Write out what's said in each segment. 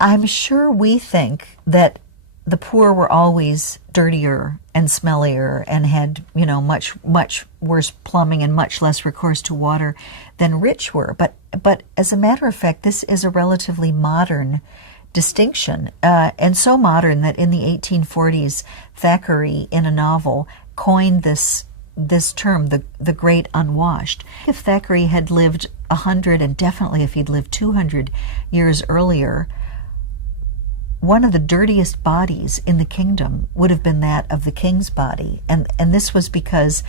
I'm sure we think that the poor were always dirtier and smellier and had, much worse plumbing and much less recourse to water than rich were. But as a matter of fact, this is a relatively modern distinction, and so modern that in the 1840s, Thackeray, in a novel, coined this term, the Great Unwashed. If Thackeray had lived 100, and definitely if he'd lived 200 years earlier, one of the dirtiest bodies in the kingdom would have been that of the king's body. And this was because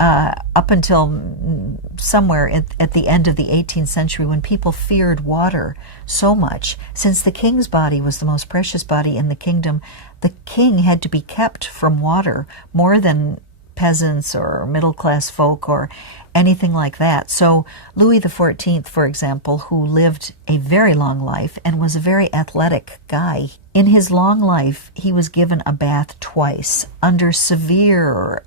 up until somewhere at the end of the 18th century, when people feared water so much, since the king's body was the most precious body in the kingdom, the king had to be kept from water more than peasants or middle-class folk or anything like that. So Louis XIV, for example, who lived a very long life and was a very athletic guy, in his long life he was given a bath twice under severe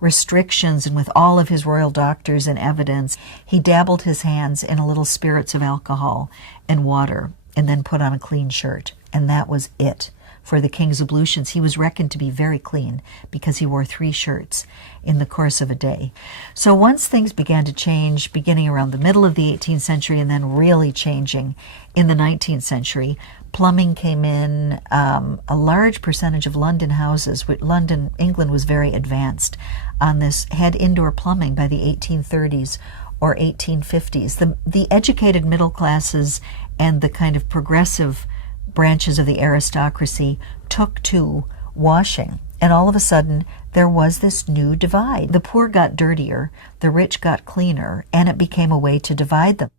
restrictions, and with all of his royal doctors and evidence. He dabbled his hands in a little spirits of alcohol and water and then put on a clean shirt, and that was it. For the king's ablutions, he was reckoned to be very clean because he wore 3 shirts in the course of a day. So once things began to change, beginning around the middle of the 18th century and then really changing in the 19th century, plumbing came in. A large percentage of London houses, England was very advanced on this, had indoor plumbing by the 1830s or 1850s. The educated middle classes and the kind of progressive branches of the aristocracy took to washing. And all of a sudden, there was this new divide. The poor got dirtier, the rich got cleaner, and it became a way to divide them.